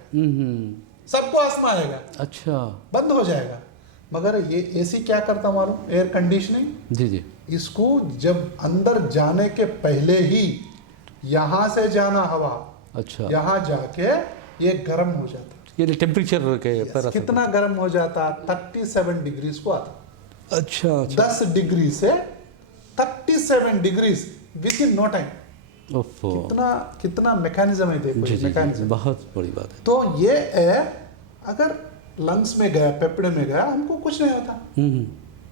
सबको अस्थमा आएगा, अच्छा, बंद हो जाएगा। मगर ये एसी क्या करता मालूम, एयर कंडीशनिंग, जी जी, इसको जब अंदर जाने के पहले ही यहाँ से जाना हवा, अच्छा, यहाँ जाके ये गर्म हो जाता। यानी टेम्परेचर के पर असर कितना गर्म हो जाता, 37 डिग्रीज को आता। पड़ता। अच्छा अच्छा, 10 डिग्री से 37 degrees within no time. ओफो, कितना मैकेनिज्म है, देखो जी ये जी जी, मैकेनिज्म। बहुत बड़ी बात है। तो ये एयर अगर लंग्स में गया, फेफड़े में गया, हमको कुछ नहीं होता।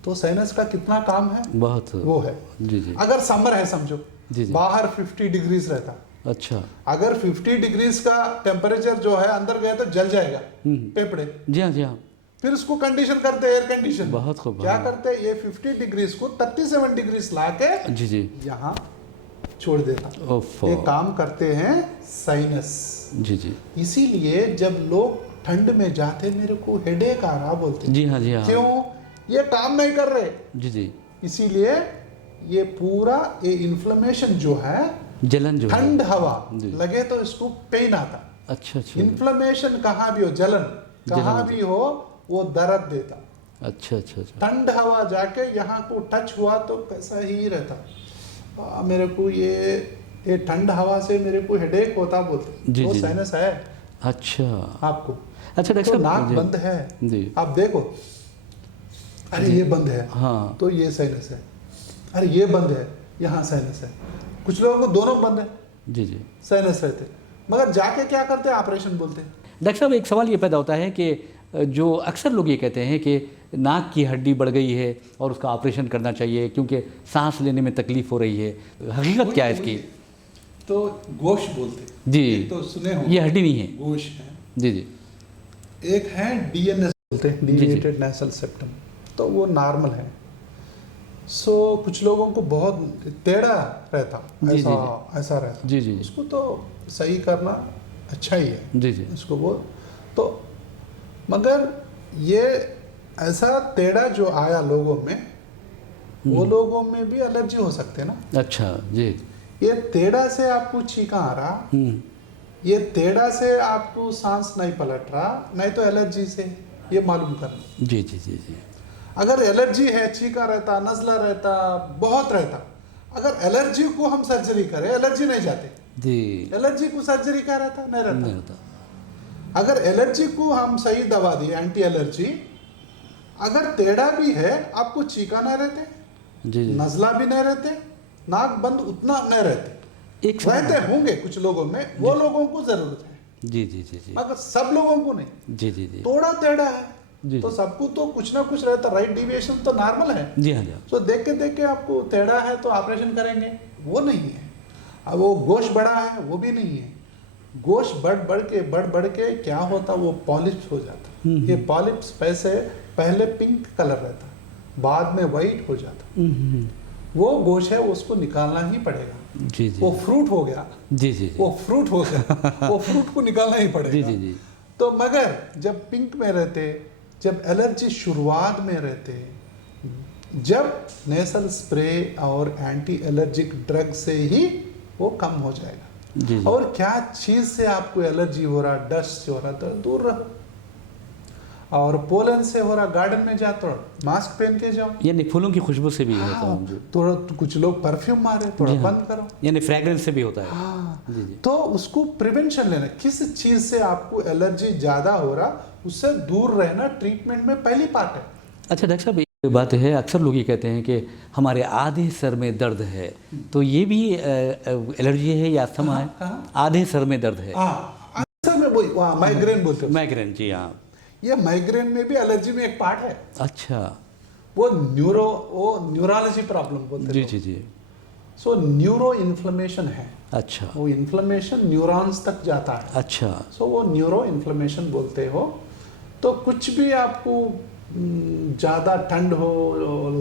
तो साइनस का कितना काम है, बहुत, वो है। जी जी, अगर समर है समझो, जी जी, बाहर 50 डिग्रीज रहता, अच्छा, अगर 50 डिग्रीज का टेम्परेचर जो है अंदर गया तो जल जाएगा फेफड़े। जी हाँ, जी हाँ, फिर उसको कंडीशन करते, एयर कंडीशन। बहुत खूब, क्या हाँ। करते, ये 50 डिग्रीज को 37 डिग्रीज लाके जी जी, यहाँ छोड़ देता। ओफो, ये काम करते हैं साइनस। जी जी, इसीलिए जब लोग ठंड में जाते, मेरे को हेडेक आ रहा बोलते, जी हाँ, जी हाँ, क्यों? ये काम नहीं कर रहे, जी जी, इसीलिए ये पूरा ये इन्फ्लेमेशन जो है, जलन जो है, ठंड हवा जी। लगे तो इसको पेन आता। अच्छा अच्छा, इन्फ्लेमेशन कहाँ भी हो, जलन कहाँ भी हो, वो दर्द देता। अच्छा अच्छा अच्छा, ठंड हवा जाके यहाँ को टच हुआ तो कैसा ही रहता। मेरे को ये ठंड हवा से मेरे को हेडेक होता बोलते, जी, वो जी, साइनस है अच्छा आपको। अच्छा, डॉक्टर तो साहब, नाक जी, बंद है, जी, आप देखो, अरे ये बंद है, हाँ, तो ये साइनस है। अरे ये बंद है, यहाँ साइनस है। कुछ लोगों को दोनों बंद है, जी जी। साइनस रहते, मगर जाके क्या करते हैं, ऑपरेशन बोलते हैं। डॉक्टर साहब, एक सवाल ये पैदा होता है कि जो अक्सर लोग ये कहते हैं कि नाक की हड्डी बढ़ गई है और उसका ऑपरेशन करना चाहिए क्योंकि सांस लेने में तकलीफ हो रही है, हकीकत क्या है इसकी? तो गोश बोलते हैं। जी, एक तो सुने हो, ये हड्डी नहीं है। गोश है। जी जी, एक है डीएनएस बोलते हैं, डिविएटेड नेसल सेप्टम, तो वो नॉर्मल है। सो कुछ लोगों को बहुत टेढ़ा रहता, जी, ऐसा रहता, जी जी, उसको तो सही करना अच्छा ही है, जी जी, इसको वो तो। मगर ये ऐसा टेढ़ा जो आया लोगों में, वो लोगों में भी एलर्जी हो सकते हैं ना। अच्छा जी। ये टेढ़ा से आपको छींका आ रहा, ये टेढ़ा से आपको सांस नहीं पलट रहा, नहीं तो एलर्जी से, ये मालूम करना। जी जी जी जी। अगर एलर्जी है, छींका रहता, नजला रहता, बहुत रहता, अगर एलर्जी को हम सर्जरी करें, एलर्जी नहीं जाते जी। एलर्जी को सर्जरी क्या रहता, नहीं रहता। नहीं होता। अगर एलर्जी को हम सही दवा दिए, एंटी एलर्जी, अगर टेढ़ा भी है, आपको चीका नहीं रहते, जी जी। नजला भी नहीं रहते, नाक बंद उतना नहीं रहते, एक रहते होंगे कुछ लोगों में, वो लोगों को जरूरत है, जी जी जी जी मगर सब लोगों को नहीं। जी जी जी थोड़ा टेढ़ा है जी तो जी। सबको तो कुछ ना कुछ रहता, राइट डिविएशन तो नॉर्मल है। जी हाँ जी हाँ। तो देख के आपको टेढ़ा है तो ऑपरेशन करेंगे, वो नहीं है। अब वो गोश्त बड़ा है, वो भी नहीं है। गोश्त बढ़ के क्या होता, वो पॉलिप्स हो जाता। ये पॉलिप्स पहले पिंक कलर रहता, बाद में वाइट हो जाता। वो गोश्त है, उसको निकालना ही पड़ेगा। जी जी। वो फ्रूट हो गया, जी जी जी। वो फ्रूट हो गया, वो फ्रूट को निकालना ही पड़ेगा। जी जी जी। तो मगर जब पिंक में रहते, जब एलर्जी शुरुआत में रहते, जब नेसल स्प्रे और एंटी एलर्जिक ड्रग से ही वो कम हो जाएगा। जी जी। और क्या चीज से आपको एलर्जी हो रहा, डस्ट से हो रहा, तो दूर रहो। और पोलन से हो रहा, गार्डन में जा तो मास्क पहन के जाओ। यानी फूलों की खुशबू से भी होता हाँ, है जो। थोड़ा कुछ लोग परफ्यूम मारे, थोड़ा जी हाँ। बंद करो। यानी फ्रेग्रेंस से भी होता है। हाँ, जी जी। तो उसको प्रिवेंशन लेना, किस चीज से आपको एलर्जी ज्यादा हो रहा, उससे दूर रहना ट्रीटमेंट में पहली पार्ट है। अच्छा डॉक्टर साहब, एक बात है, अक्सर लोग ये कहते हैं कि हमारे आधे सर में दर्द है, तो ये भी एलर्जी है या अस्थमा है? कहाँ? आधे सर में दर्द है। हाँ, अक्सर में वही वहाँ माइग्रेन बोलते हैं। माइग्रेन, जी हाँ। ये माइग्रेन में भी एलर्जी में एक पार्ट है। अच्छा। वो न्यूरोलॉजी प्रॉब्लम बोलते जी हैं। जी जी। सो न्यूरो इन्फ्लेमेशन है, अच्छा वो इन्फ्लेमेशन न्यूरॉन्स तक जाता है। अच्छा। सो वो न्यूरो इन्फ्लेमेशन बोलते हो। तो कुछ भी आपको ज़्यादा ठंड हो,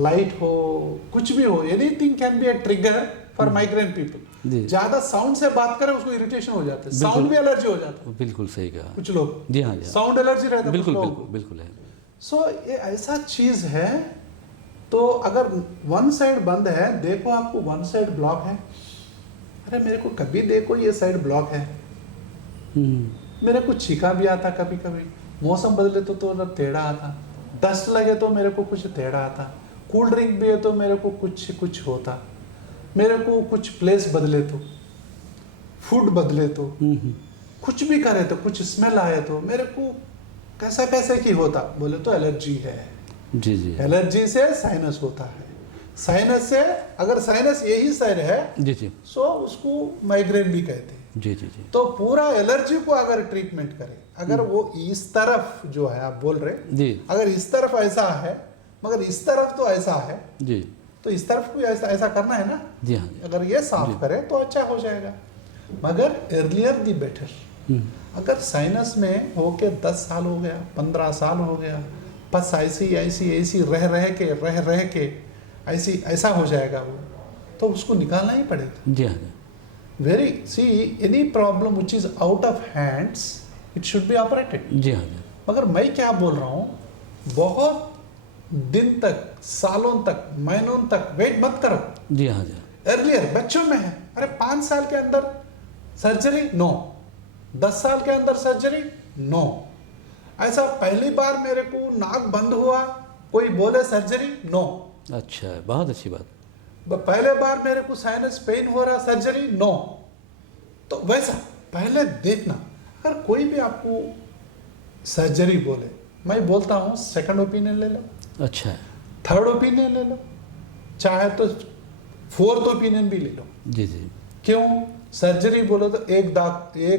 लाइट हो, कुछ भी हो, anything can be a trigger for migraine जी। पीपल। ज़्यादा साउंड से बात करें, उसको इरिटेशन हो जाता है, बिल्कुल। साउंड भी एलर्जी हो जाता है। बिल्कुल सही कहा। कुछ लोग जी हाँ जी हाँ। साउंड एलर्जी रहता है, बिल्कुल कुछ लोगों बिल्कुल बिल्कुल है। को। सो ये ऐसा चीज़ है। तो अगर वन साइड बंद है, देखो आपको वन साइड ब्लॉक है, अरे मेरे को कभी देखो ये साइड ब्लॉक है, मेरे को छींका भी आता, कभी कभी मौसम बदले तो टेढ़ा आता, डस्ट लगे तो मेरे को कुछ टेढ़ा आता, कूल ड्रिंक भी है तो मेरे को कुछ होता, मेरे को कुछ प्लेस बदले तो, फूड बदले तो, कुछ भी करे तो, कुछ स्मेल आए तो मेरे को कैसे की होता, बोले तो एलर्जी है। जी जी एलर्जी से साइनस होता है, साइनस से, अगर साइनस यही साइड है जी जी सो उसको माइग्रेन भी कहते हैं। जी जी जी तो पूरा एलर्जी को अगर ट्रीटमेंट करें, अगर वो इस तरफ जो है आप बोल रहे, जी अगर इस तरफ ऐसा है मगर इस तरफ तो ऐसा है, जी तो इस तरफ को ऐसा करना है ना। जी हाँ जी। अगर ये साफ करें तो अच्छा हो जाएगा, मगर अर्लियर दी बेटर। अगर साइनस में होके 10 साल हो गया, 15 साल हो गया, बस ऐसी रह के ऐसा हो जाएगा वो, तो उसको निकालना ही पड़ेगा। जी हाँ जी। Very see any problem which is out of hands, it should be operated. जी हाँ जी। मगर मैं क्या बोल रहा हूँ, बहुत दिन तक, सालों तक, महीनों तक वेट मत करो। जी हाँ जी। अर्लियर बच्चों में है, अरे 5 साल के अंदर सर्जरी नो, 10 साल के अंदर सर्जरी नो। ऐसा पहली बार मेरे को नाक बंद हुआ, कोई बोले सर्जरी नो। अच्छा, बहुत अच्छी बात। पहले बार मेरे को साइनस पेन हो रहा, सर्जरी नो। तो वैसा पहले देखना, अगर कोई भी आपको सर्जरी बोले, मैं बोलता हूँ सेकंड ओपिनियन ले लो, अच्छा। थर्ड ओपिनियन ले लो, चाहे तो फोर्थ ओपिनियन भी ले लो। जी जी क्यों? सर्जरी बोलो तो 1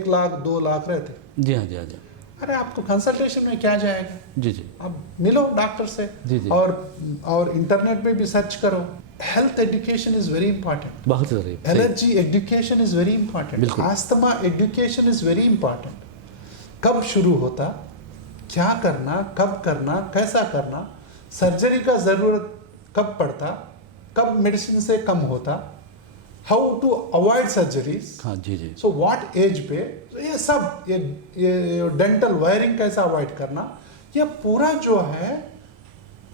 लाख 2 लाख रहते। जी हाँ जी हाँ जी। अरे आप तो कंसल्टेशन में क्या जाएगा, जी जी आप मिलो डॉक्टर से। जी जी। और इंटरनेट पे भी सर्च करो। Health education is very important, बहुत जरूरी। सही। Allergy education is very important, बिल्कुल। Asthma education is very important. कब शुरू होता, क्या करना, कब करना, कैसा करना, सर्जरी का जरूरत कब पड़ता, कब मेडिसिन से कम होता, हाउ टू अवॉइड सर्जरीज, हाँ जी जी। सो व्हाट एज पे, तो ये सब, ये डेंटल वायरिंग कैसा अवॉइड करना, ये पूरा जो है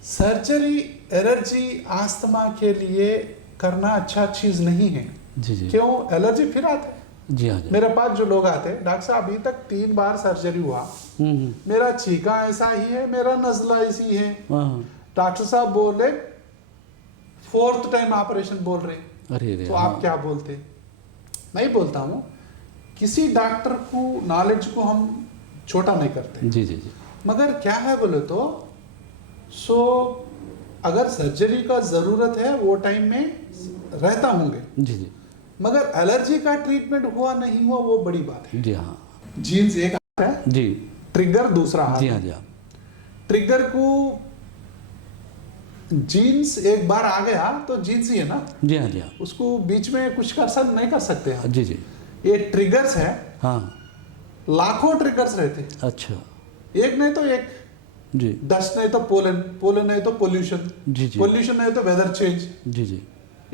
सर्जरी एलर्जी आस्थमा के लिए करना अच्छा चीज नहीं है। जी जी क्यों? एलर्जी फिर आते हैं। जी हाँ जी। मेरे पास जो लोग आते हैं, डॉक्टर साहब अभी तक 3 बार सर्जरी हुआ, मेरा चीका ऐसा ही है, मेरा नजला ऐसी है। हाँ। डॉक्टर साहब बोले 4th टाइम ऑपरेशन बोल रहे हैं, अरे अरे तो हाँ। आप क्या बोलते? नहीं बोलता हूँ, किसी डॉक्टर को नॉलेज को हम छोटा नहीं करते। जी जी जी मगर क्या है बोले तो अगर सर्जरी का जरूरत है वो टाइम में रहता होंगे, जी जी मगर एलर्जी का ट्रीटमेंट हुआ नहीं हुआ वो बड़ी बात है। जी हाँ जीन्स एक हाथ है, जी ट्रिगर दूसरा हाथ जी है। हाँ जी हाँ ट्रिगर को जीन्स एक बार आ गया तो जीन्स ही है ना, जी हाँ जी हाँ उसको बीच में कुछ कर नहीं कर सकते हम। जी जी ये ट्रिगर्स है, हाँ। लाखों ट्रिगर्स रहते हैं, अच्छा एक नहीं तो एक। जी डस्ट नहीं तो पोलन, पोलन नहीं तो पोल्यूशन, जी जी पोल्यूशन नहीं तो वेदर चेंज, जी जी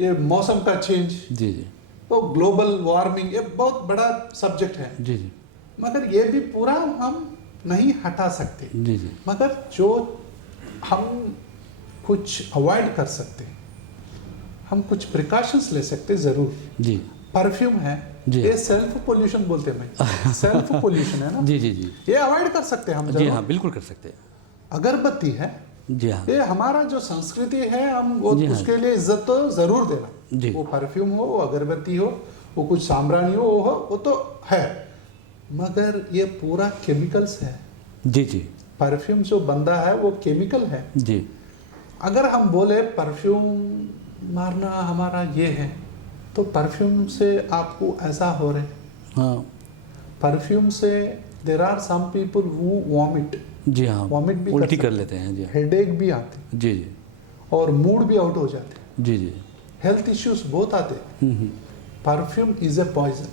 ये मौसम का चेंज, जी जी तो ग्लोबल वार्मिंग, ये बहुत बड़ा सब्जेक्ट है। जी जी मगर ये भी पूरा हम नहीं हटा सकते, जी जी मगर जो हम कुछ अवॉइड कर सकते, हम कुछ प्रिकॉशंस ले सकते जरूर। जी परफ्यूम है, जी। ये सेल्फ पोल्यूशन बोलते हैं, मैं सेल्फ पोल्यूशन है ना, जी जी जी ये अवॉइड कर सकते हैं हम जी जरूर। हाँ बिल्कुल कर सकते हैं। अगरबत्ती है, जी हाँ ये हमारा जो संस्कृति है, हम वो जी हाँ। उसके लिए इज्जत तो जरूर देना। जी। वो परफ्यूम हो, वो अगरबत्ती हो, वो कुछ साम्राणी हो, वो तो है, मगर ये पूरा केमिकल्स है। जी जी परफ्यूम जो बंदा है वो केमिकल है। जी अगर हम बोले परफ्यूम मारना हमारा ये है, तो परफ्यूम से आपको ऐसा हो रहे, हाँ परफ्यूम से देर आर सम पीपल वो वॉमिट, जी हाँ वॉमिट भी उल्टी कर कर सकते लेते हैं। जी हाँ हेडेक भी आते जी जी और मूड भी आउट हो जाते, जी जी हेल्थ इश्यूज बहुत आते। हम्म। परफ्यूम इज ए पॉइजन,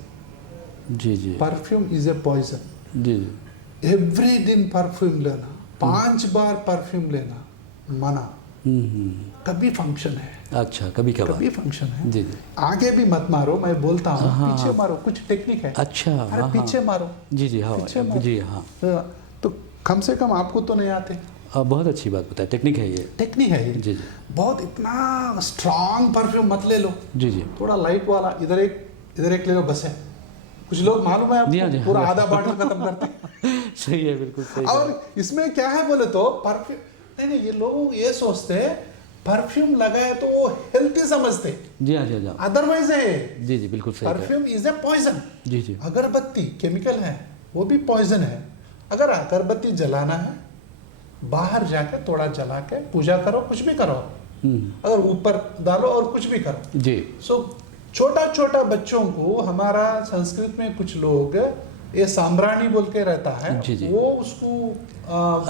जी जी परफ्यूम इज ए पॉइजन। जी जी एवरी दिन परफ्यूम लेना, 5 बार परफ्यूम लेना मना। कभी फंक्शन है, अच्छा कभी कभार। कभी फंक्शन है, जी जी आगे भी मत मारो, मैं बोलता हूँ हाँ, पीछे हाँ। मारो, कुछ टेक्निक है। अच्छा अरे हाँ पीछे हाँ मारो, जी जी हाँ पीछे मारो। जी हाँ तो कम से कम आपको तो नहीं आते, बहुत अच्छी बात बताया, टेक्निक है ये। टेक्निक है ये। जी जी बहुत इतना स्ट्रांग परफ्यूम मत ले लो, जी जी थोड़ा लाइट वाला, इधर एक ले लो बस है। कुछ लोग मालूम है जी हाँ, जी आपको, हाँ। पूरा आधा बॉटल खत्म करते हैं। सही है बिल्कुल सही है। और इसमें क्या है बोले तो परफ्यूम नहीं, ये लोग ये सोचते हैं परफ्यूम लगाए तो वो हेल्थी समझते, जी हाँ जी हाँ अदरवाइज है जी जी बिल्कुल सही है। Perfume is a poison. जी जी अगरबत्ती केमिकल है, वो भी पॉइजन है। अगर अगरबत्ती जलाना है, बाहर जाकर थोड़ा जला के पूजा करो, कुछ भी करो, अगर ऊपर डालो और कुछ भी करो। जी छोटा छोटा बच्चों को हमारा संस्कृत में कुछ लोग ये साम्राणी बोल के रहता है, जी, जी। वो उसको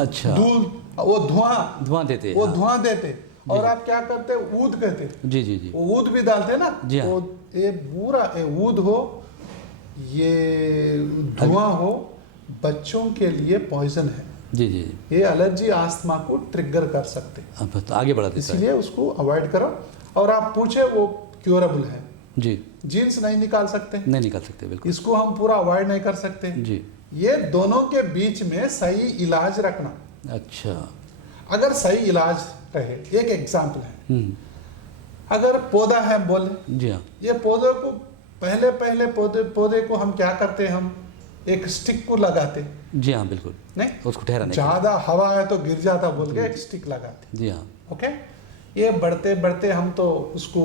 अच्छा। दूध, वो धुआं देते वो हाँ। धुआं देते, और आप क्या करते, ऊद कहते, जी जी जी वो ऊद भी डालते ना। जी हाँ। वो ये पूरा ये ऊद हो, ये धुआं हो, बच्चों के लिए पॉइजन है। जी जी ये एलर्जी आस्थमा को ट्रिगर कर सकते, अब तो आगे बढ़ा देता है। इसलिए उसको अवॉइड करो। और आप पूछे वो क्योरेबल है, जी जीन्स नहीं निकाल सकते, नहीं निकाल सकते बिल्कुल। इसको हम पूरा अवॉइड नहीं कर सकते। जी ये दोनों के बीच में सही इलाज रखना। अच्छा अगर सही इलाज रहे, एक एग्जाम्पल है, हम्म, अगर पौधा है बोले, जी हाँ ये पौधे को पहले पौधे को हम क्या करते हैं, हम एक स्टिक को लगाते, जी हाँ बिल्कुल नहीं उसको ठहराने के लिए। ज्यादा हवा है तो गिर जाता बोल के एक स्टिक लगाते। जी हाँ ओके, ये बढ़ते बढ़ते हम तो उसको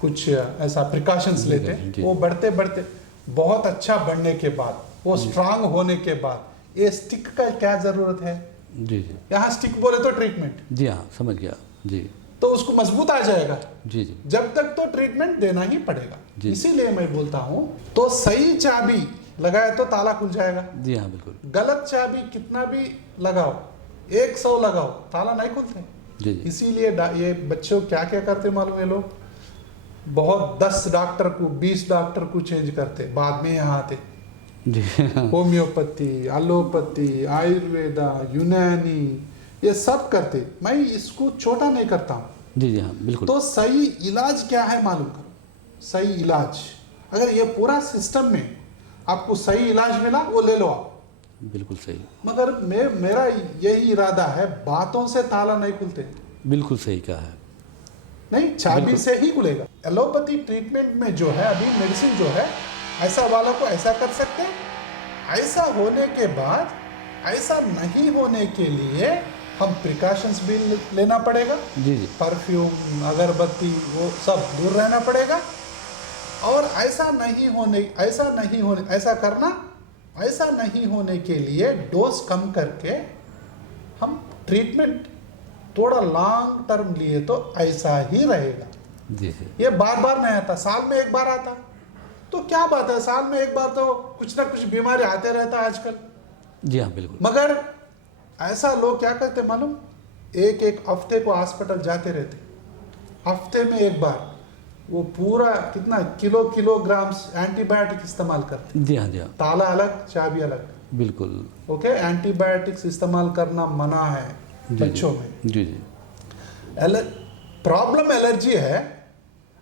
कुछ ऐसा प्रिकॉशंस लेते हैं, जी। वो बढ़ते बढ़ते बहुत अच्छा बढ़ने के बाद, वो स्ट्रांग होने के बाद, ये स्टिक का क्या जरूरत है, जी जी यहाँ स्टिक बोले तो ट्रीटमेंट, जी हाँ समझ गया। जी तो उसको मजबूत आ जाएगा। जी जी जब तक तो ट्रीटमेंट देना ही पड़ेगा। जी। इसीलिए मैं बोलता हूँ, तो सही चाबी लगाए तो ताला खुल जाएगा, जी हाँ बिल्कुल। गलत चाबी कितना भी लगाओ, 100 लगाओ, ताला नहीं खुलते। जी जी इसीलिए ये बच्चों क्या क्या करते मालूम है, लोग बहुत 10 डॉक्टर को 20 डॉक्टर को चेंज करते, बाद में यहाँ आते जी होम्योपैथी, एलोपैथी, आयुर्वेदा, यूनानी, ये सब करते। मैं इसको छोटा नहीं करता हूँ। जी जी हाँ बिल्कुल। तो सही इलाज क्या है मालूम करो, सही इलाज, अगर ये पूरा सिस्टम में आपको सही इलाज मिला, वो ले लो आप, बिल्कुल सही। मगर मेरा यही इरादा है, बातों से ताला नहीं खुलते, बिल्कुल सही कहा है। नहीं, चाबी से ही खुलेगा। एलोपैथी ट्रीटमेंट में जो है अभी मेडिसिन जो है, ऐसा वाला को ऐसा कर सकते हैं, ऐसा होने के बाद ऐसा नहीं होने के लिए हम प्रिकॉशंस भी लेना पड़ेगा। जी जी। परफ्यूम, अगरबत्ती, वो सब दूर रहना पड़ेगा। और ऐसा नहीं होने के लिए डोज कम करके हम ट्रीटमेंट थोड़ा लॉन्ग टर्म लिए तो ऐसा ही रहेगा। जी जी। ये बार बार नहीं आता, साल में एक बार आता तो क्या बात है, साल में एक बार तो कुछ ना कुछ बीमारी आते रहता है आजकल। जी हाँ बिल्कुल। मगर ऐसा लोग क्या करते मालूम, एक एक हफ्ते को हॉस्पिटल जाते रहते, हफ्ते में एक बार वो पूरा कितना किलोग्राम्स एंटीबायोटिक इस्तेमाल करते। जी हाँ जी हाँ ताला अलग, चाबी अलग। बिल्कुल। ओके, एंटीबायोटिक्स इस्तेमाल करना मना है बच्चों में। जी जी। प्रॉब्लम एलर्जी है,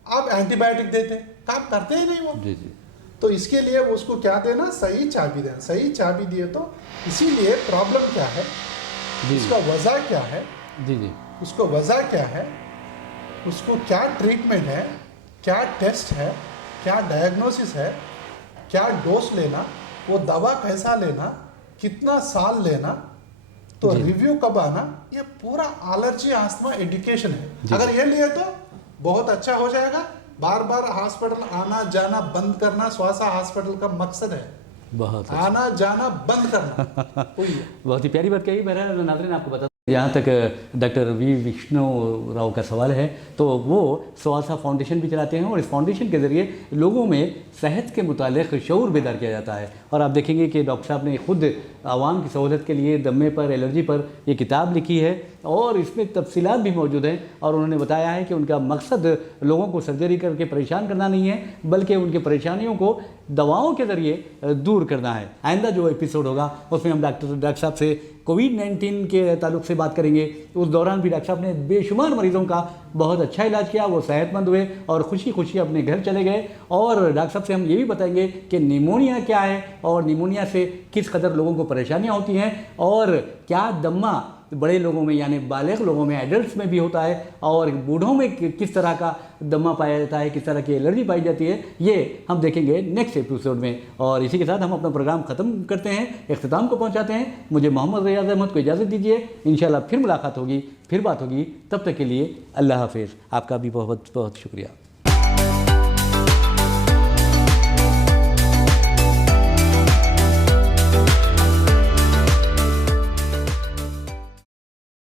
आप एंटीबायोटिक देते, काम करते ही नहीं वो। जी जी। तो इसके लिए उसको क्या देना, सही चाबी देना। सही चाबी दिए तो इसीलिए प्रॉब्लम क्या है, जी उसका वजह क्या है, जी जी। उसको वजह क्या है, उसको क्या ट्रीटमेंट है, क्या टेस्ट है, क्या डायग्नोसिस है, क्या डोज लेना, वो दवा कैसा लेना, कितना साल लेना, तो जी। रिव्यू कब आना, ये पूरा एलर्जी आस्थमा एजुकेशन है। जी। अगर ये लिए तो बहुत अच्छा हो जाएगा। बार बार हॉस्पिटल आना जाना बंद करना श्वासा हॉस्पिटल का मकसद है। बहुत अच्छा। आना जाना बंद करना वही है। बहुत ही प्यारी बात कही। बहरहाल नाज़रीन, आपको बता जहाँ तक डॉक्टर वी विष्णु राव का सवाल है, तो वो स्वासा फाउंडेशन भी चलाते हैं और इस फाउंडेशन के ज़रिए लोगों में सेहत के मुतालिक शऊर बेदार किया जाता है। और आप देखेंगे कि डॉक्टर साहब ने खुद आवाम की सहूलत के लिए दमे पर, एलर्जी पर ये किताब लिखी है और इसमें तफसीलात भी मौजूद हैं। और उन्होंने बताया है कि उनका मकसद लोगों को सर्जरी करके परेशान करना नहीं है, बल्कि उनकी परेशानियों को दवाओं के ज़रिए दूर करना है। आइंदा जो एपिसोड होगा उसमें हम डॉक्टर साहब से कोविड-19 के ताल्लुक से बात करेंगे। उस दौरान भी डॉक्टर साहब ने बेशुमार मरीज़ों का बहुत अच्छा इलाज किया, वो सेहतमंद हुए और खुशी खुशी अपने घर चले गए। और डॉक्टर साहब से हम ये भी बताएंगे कि निमोनिया क्या है और निमोनिया से किस कदर लोगों को परेशानियाँ होती हैं और क्या दम्मा बड़े लोगों में यानी बालिग लोगों में, एडल्ट्स में भी होता है और बूढ़ों में किस तरह का दमा पाया जाता है, किस तरह की एलर्जी पाई जाती है, ये हम देखेंगे नेक्स्ट एपिसोड में। और इसी के साथ हम अपना प्रोग्राम ख़त्म करते हैं, इख्तिताम को पहुंचाते हैं। मुझे मोहम्मद रियाज अहमद को इजाज़त दीजिए। इंशाल्लाह फिर मुलाकात होगी, फिर बात होगी। तब तक के लिए अल्लाह हाफिज़। आपका भी बहुत बहुत शुक्रिया।